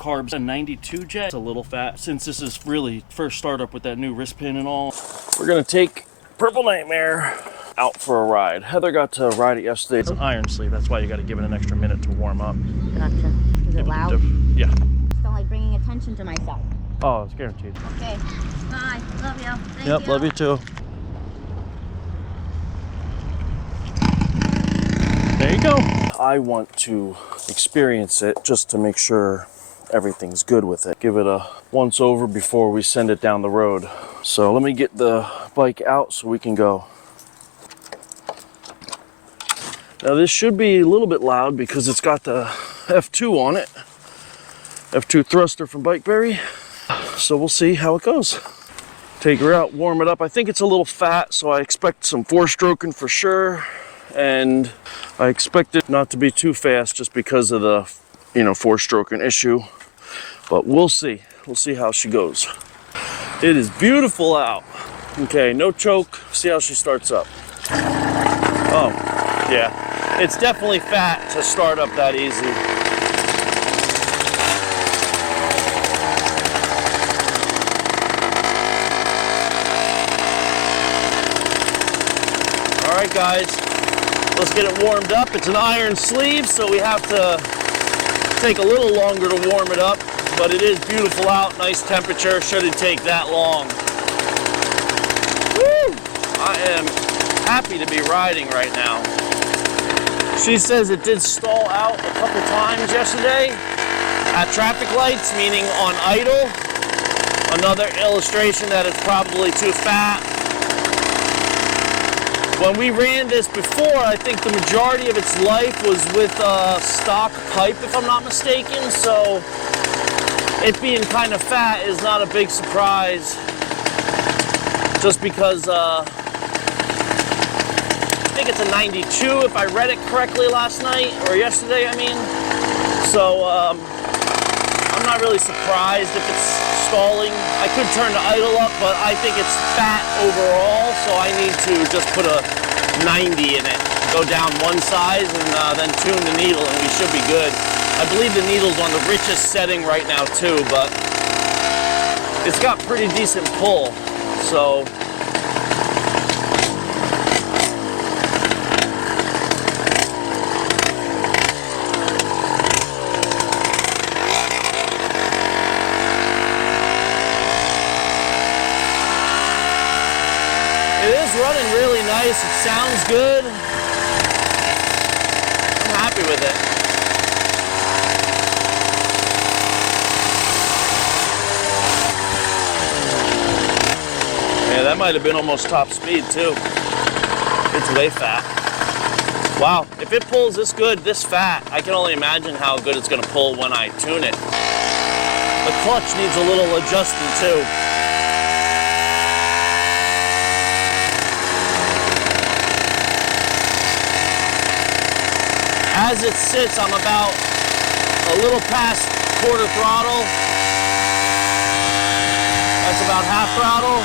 carbs. A 92 jet. It's a little fat since this is really first startup with that new wrist pin and all. We're gonna take Purple Nightmare out for a ride. Heather got to ride it yesterday. It's an iron sleeve. That's why you got to give it an extra minute to warm up. Gotcha. Is it loud? Yeah. Just don't like bringing attention to myself. Oh, it's guaranteed. Okay. Bye. Love you. Thank you. Yep, love you too. There you go. I want to experience it just to make sure everything's good with it. Give it a once over before we send it down the road. So let me get the bike out so we can go. Now this should be a little bit loud because it's got the F2 on it. F2 thruster from Bikeberry. So we'll see how it goes. Take her out, warm it up. I think it's a little fat, so I expect some 4-stroking for sure. And I expect it not to be too fast just because of the, 4-stroking issue. But we'll see. We'll see how she goes. It is beautiful out. Okay, no choke. See how she starts up. Oh, yeah. It's definitely fat to start up that easy. All right, guys, let's get it warmed up. It's an iron sleeve, so we have to take a little longer to warm it up, but it is beautiful out, nice temperature, shouldn't take that long. Woo! I am happy to be riding right now. She says it did stall out a couple times yesterday at traffic lights, meaning on idle. Another illustration that it's probably too fat. When we ran this before, I think the majority of its life was with a stock pipe, if I'm not mistaken. So it being kind of fat is not a big surprise. Just because I think it's a 92 if I read it correctly last night, or yesterday, I mean. So I'm not really surprised if it's stalling. I could turn the idle up, but I think it's fat overall, so I need to just put a 90 in it. Go down one size and then tune the needle, and we should be good. I believe the needle's on the richest setting right now too, but it's got pretty decent pull, so. Running really nice. It sounds good. I'm happy with it. Yeah, that might have been almost top speed too. It's way fat. Wow, if it pulls this good, this fat, I can only imagine how good it's gonna pull when I tune it. The clutch needs a little adjusting too. As it sits, I'm about a little past quarter throttle. That's about half throttle.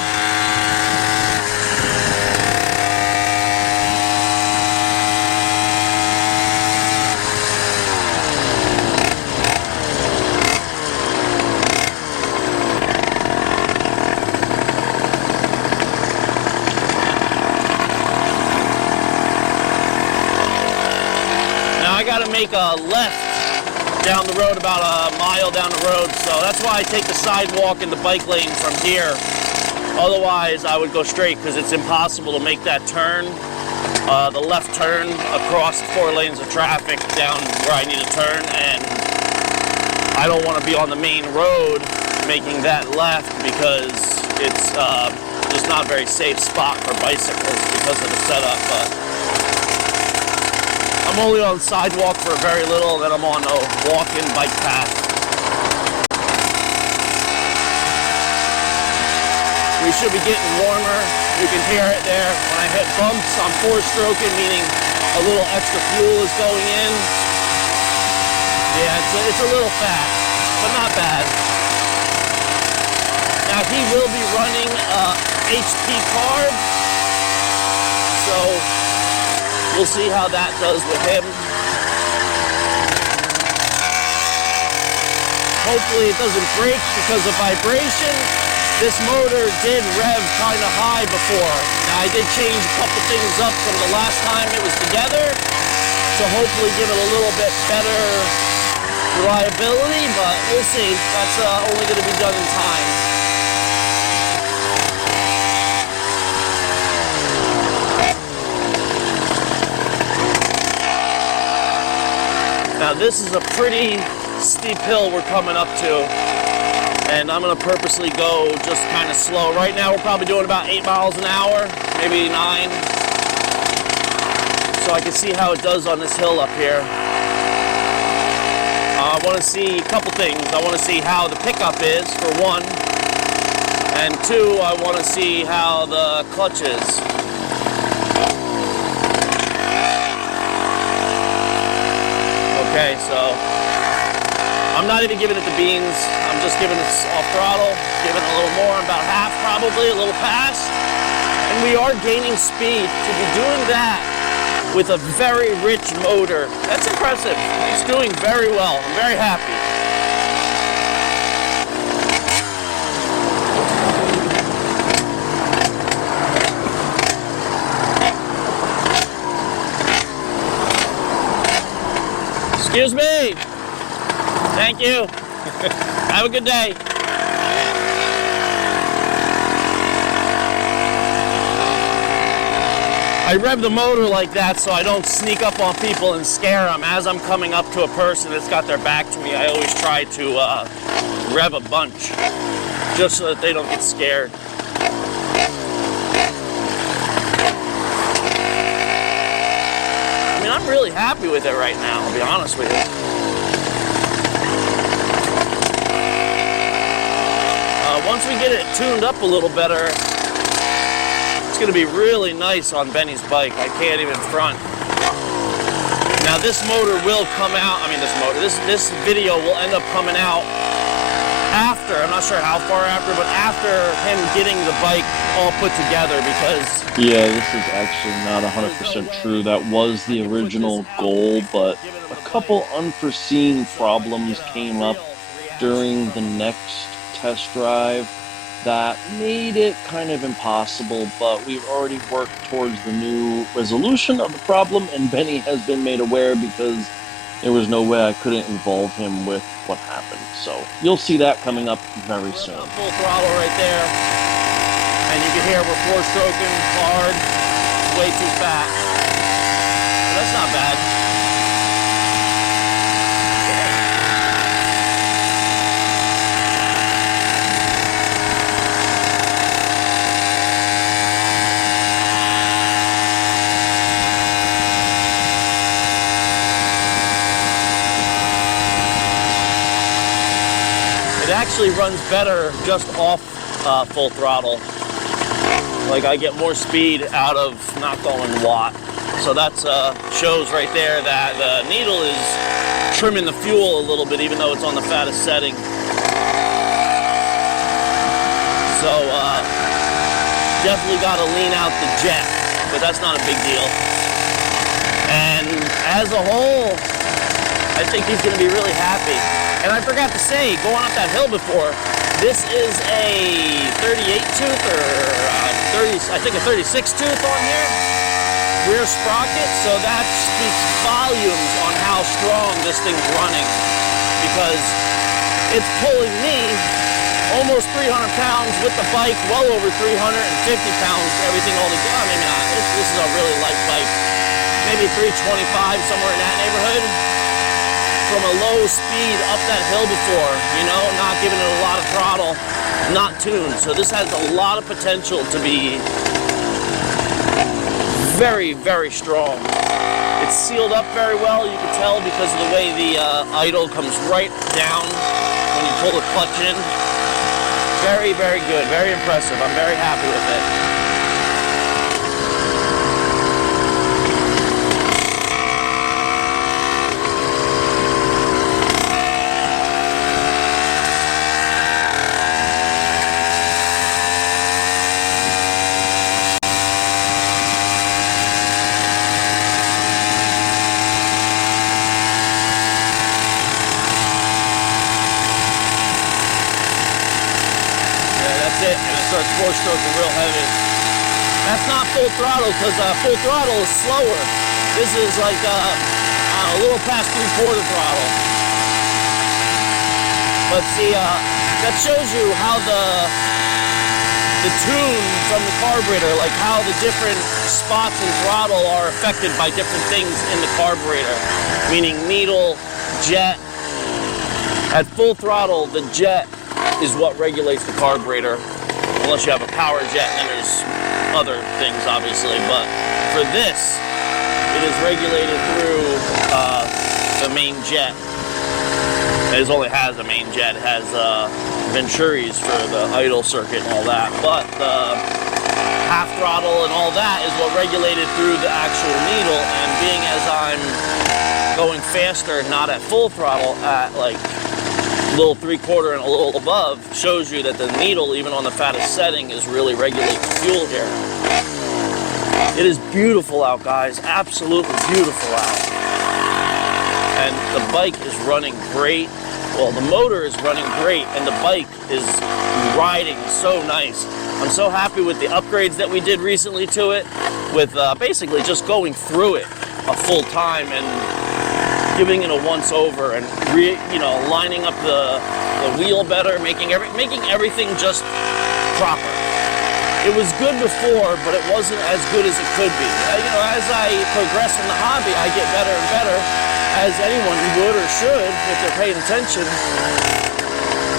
Make a left down the road, about a mile down the road, so that's why I take the sidewalk and the bike lane from here. Otherwise I would go straight because it's impossible to make that turn, the left turn across 4 lanes of traffic down where I need to turn, and I don't want to be on the main road making that left because it's just not a very safe spot for bicycles because of the setup. But I'm only on sidewalk for very little, then I'm on a walk-in bike path. We should be getting warmer. You can hear it there. When I hit bumps, I'm 4-stroking, meaning a little extra fuel is going in. Yeah, it's a little fat, but not bad. Now he will be running HP carb, so we'll see how that does with him. Hopefully it doesn't break because of vibration. This motor did rev kind of high before. Now I did change a couple things up from the last time it was together to hopefully give it a little bit better reliability, but we'll see. That's only going to be done in time. Now this is a pretty steep hill we're coming up to, and I'm gonna purposely go just kind of slow. Right now we're probably doing about 8 miles an hour, maybe 9. So I can see how it does on this hill up here. I wanna see a couple things. I wanna see how the pickup is, for one, and two, I wanna see how the clutch is. Okay, so I'm not even giving it the beans. I'm just giving it off throttle, giving it a little more, about half probably, a little pass. And we are gaining speed. To be doing that with a very rich motor, that's impressive. It's doing very well. I'm very happy. Excuse me. Thank you. Have a good day. I rev the motor like that so I don't sneak up on people and scare them. As I'm coming up to a person that's got their back to me, I always try to rev a bunch just so that they don't get scared. I mean, I'm really happy with it right now, I'll be honest with you. Once we get it tuned up a little better, it's going to be really nice on Benny's bike. I can't even front. Now this motor will come out, this video will end up coming out after, I'm not sure how far after, but after him getting the bike all put together, because... Yeah, this is actually not 100% true. That was the original goal, but a couple unforeseen problems came up during the next test drive that made it kind of impossible, but we've already worked towards the new resolution of the problem, and Benny has been made aware because there was no way I couldn't involve him with what happened. So you'll see that coming up very soon. Full throttle right there, and you can hear we're 4-stroking hard, way too fat. But that's not bad. It actually runs better just off full throttle. Like I get more speed out of not going watt. So that shows right there that the needle is trimming the fuel a little bit, even though it's on the fattest setting. So definitely got to lean out the jet, but that's not a big deal. And as a whole, I think he's going to be really happy. And I forgot to say, going up that hill before, this is a 38 tooth or 30, I think a 36 tooth on here, rear sprocket. So that speaks volumes on how strong this thing's running, because it's pulling me almost 300 pounds with the bike, well over 350 pounds, everything all together. Maybe not. This is a really light bike, maybe 325, somewhere in that neighborhood. From a low speed up that hill before, you know, not giving it a lot of throttle, not tuned. So this has a lot of potential to be very, very strong. It's sealed up very well, you can tell, because of the way the idle comes right down when you pull the clutch in. Very, very good, very impressive. I'm very happy with it. it and it starts four-stroking real heavy. That's not full throttle because full throttle is slower. This is like a little past three-quarter throttle. But see, that shows you how the tune from the carburetor, like how the different spots in throttle are affected by different things in the carburetor, meaning needle, jet. At full throttle, the jet is what regulates the carburetor, unless you have a power jet, and then there's other things, obviously. But for this, it is regulated through the main jet. It only has a main jet. It has Venturis for the idle circuit and all that. But the half throttle and all that is what regulated through the actual needle. And being as I'm going faster, not at full throttle, at like a little three-quarter and a little above, shows you that the needle, even on the fattest setting, is really regulating fuel here. It is beautiful out, guys. Absolutely beautiful out. And the bike is running great. Well, the motor is running great, and the bike is riding so nice. I'm so happy with the upgrades that we did recently to it, with basically just going through it a full time and giving it a once-over and lining up the wheel better, making everything just proper. It was good before, but it wasn't as good as it could be. As I progress in the hobby, I get better and better, as anyone would or should if they're paying attention.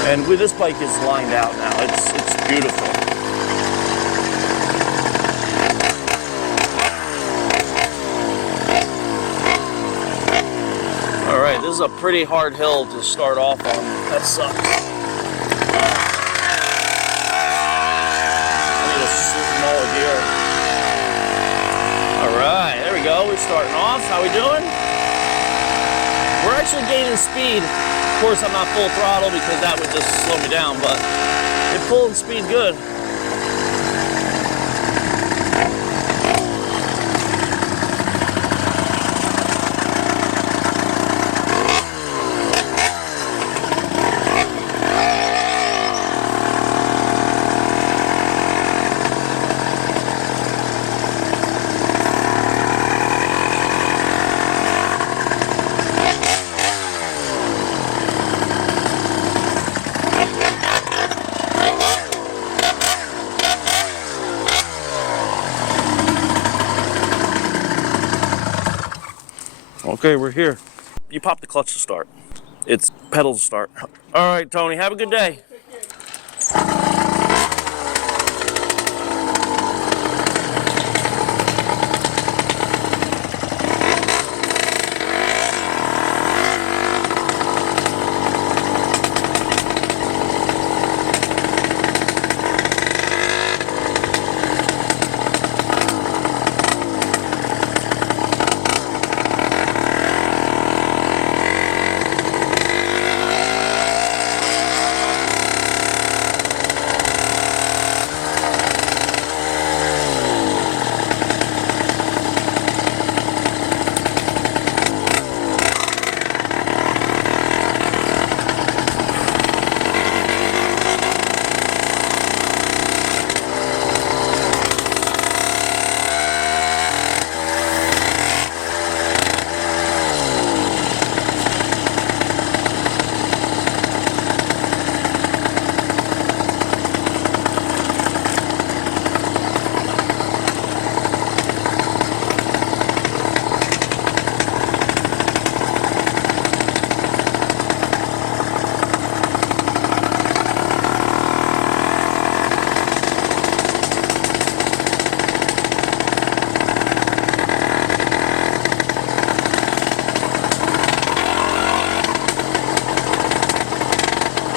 And with this bike is lined out now. It's beautiful. All right, this is a pretty hard hill to start off on. That sucks. I need a smaller gear. All right, there we go. We're starting off. How we doing? We're actually gaining speed. Of course, I'm not full throttle because that would just slow me down, but it's pulling speed good. Okay, we're here. You pop the clutch to start. It's pedal to start. All right, Tony, have a good day.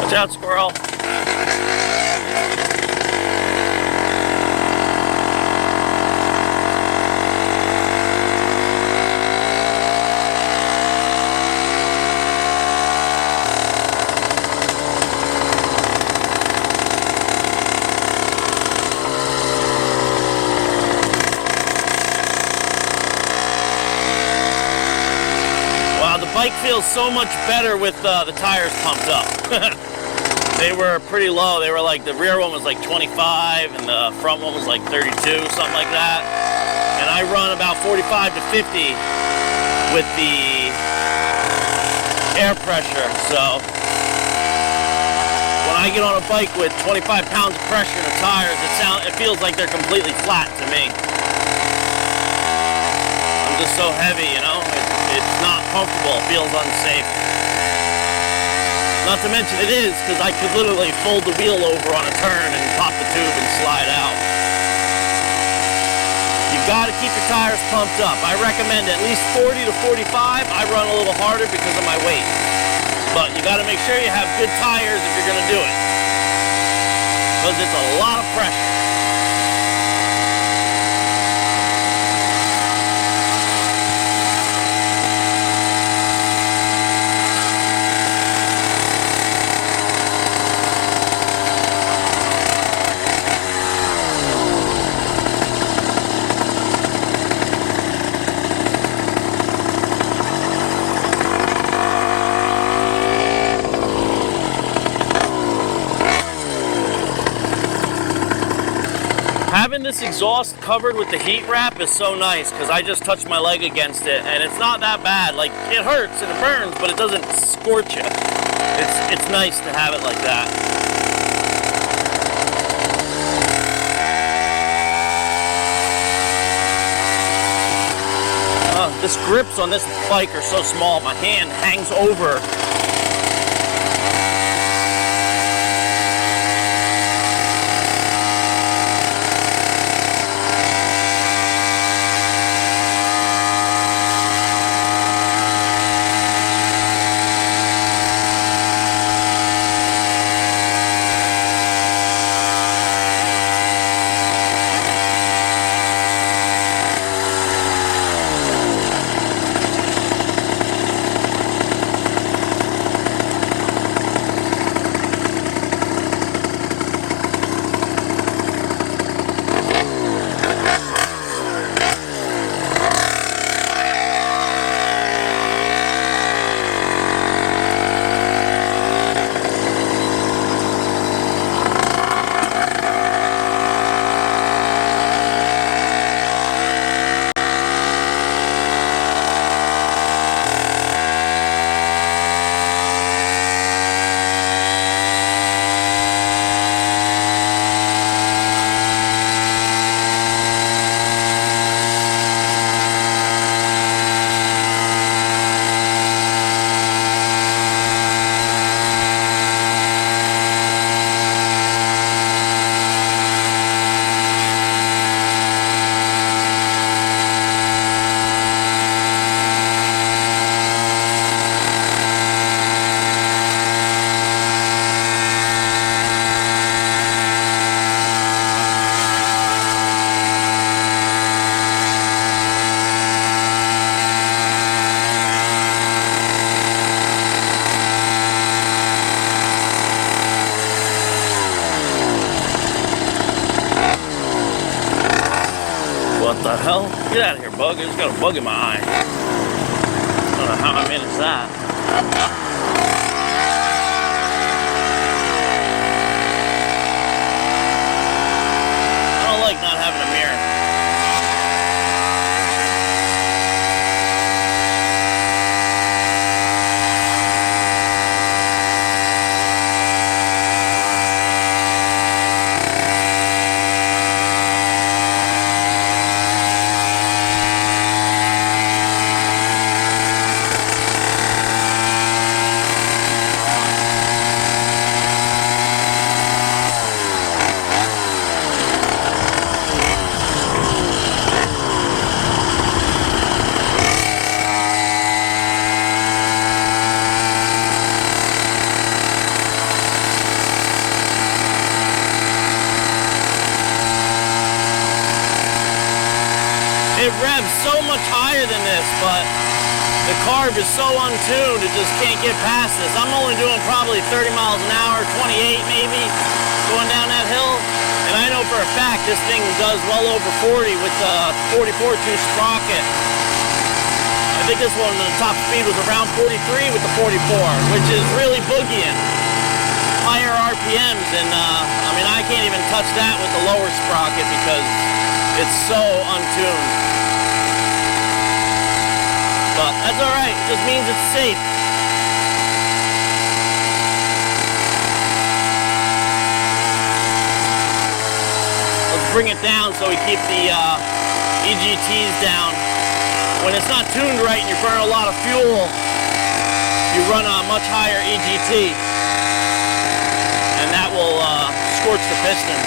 Watch out, squirrel. Wow, the bike feels so much better with the tires pumped up. They were pretty low. They were like, the rear one was like 25 and the front one was like 32, something like that. And I run about 45 to 50 with the air pressure. So when I get on a bike with 25 pounds of pressure in the tires, it feels like they're completely flat to me. I'm just so heavy, you know? It's not comfortable. It feels unsafe. Not to mention it is, because I could literally fold the wheel over on a turn and pop the tube and slide out. You gotta keep your tires pumped up. I recommend at least 40 to 45. I run a little harder because of my weight. But you gotta make sure you have good tires if you're gonna do it. Because it's a lot of pressure. Having this exhaust covered with the heat wrap is so nice because I just touched my leg against it and it's not that bad. Like, it hurts and it burns, but it doesn't scorch you. It's nice to have it like that. This grips on this bike are so small, my hand hangs over. What the hell? Get out of here, bug. I just got a bug in my eye. I don't know how I managed that. I don't like not having a mirror. It revs so much higher than this, but the carb is so untuned, it just can't get past this. I'm only doing probably 30 miles an hour, 28 maybe, going down that hill. And I know for a fact this thing does well over 40 with the 44 tooth sprocket. I think this one, the top speed was around 43 with the 44, which is really boogieing. Higher RPMs, and I mean, I can't even touch that with the lower sprocket because it's so untuned. But that's all right. It just means it's safe. Let's bring it down so we keep the EGTs down. When it's not tuned right and you burn a lot of fuel, you run a much higher EGT, and that will scorch the piston,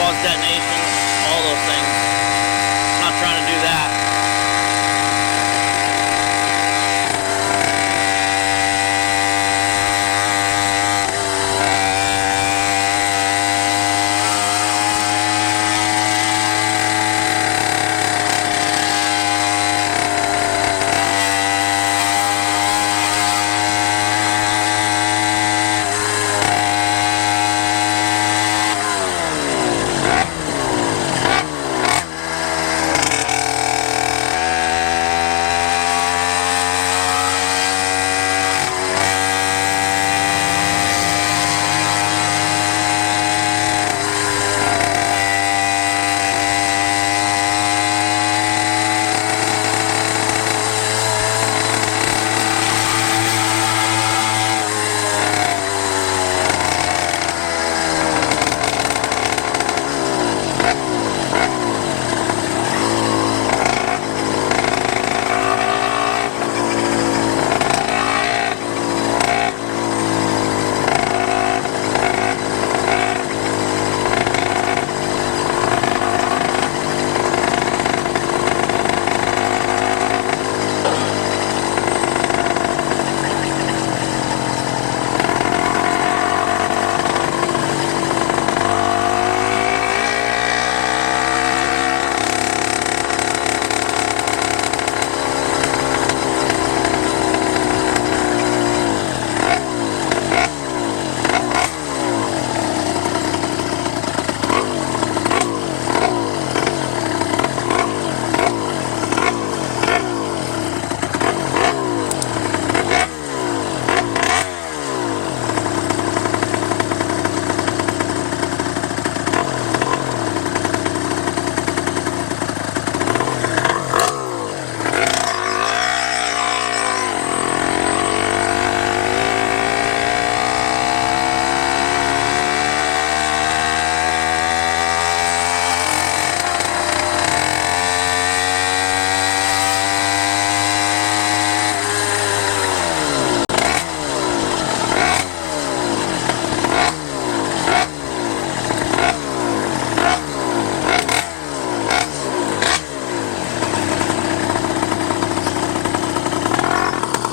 cause detonation, all those things. Not trying to do that.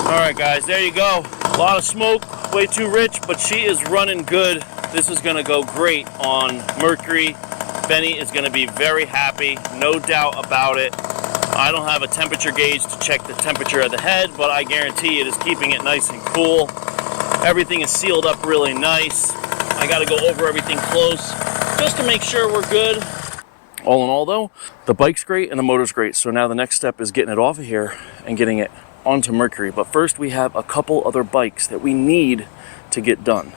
Alright guys, there you go. A lot of smoke, way too rich, but she is running good. This is gonna go great on Mercury. Benny is gonna be very happy, no doubt about it. I don't have a temperature gauge to check the temperature of the head, but I guarantee it is keeping it nice and cool. Everything is sealed up really nice. I gotta go over everything close just to make sure we're good. All in all though, the bike's great and the motor's great. So now the next step is getting it off of here and getting it onto Mercury. But first we have a couple other bikes that we need to get done.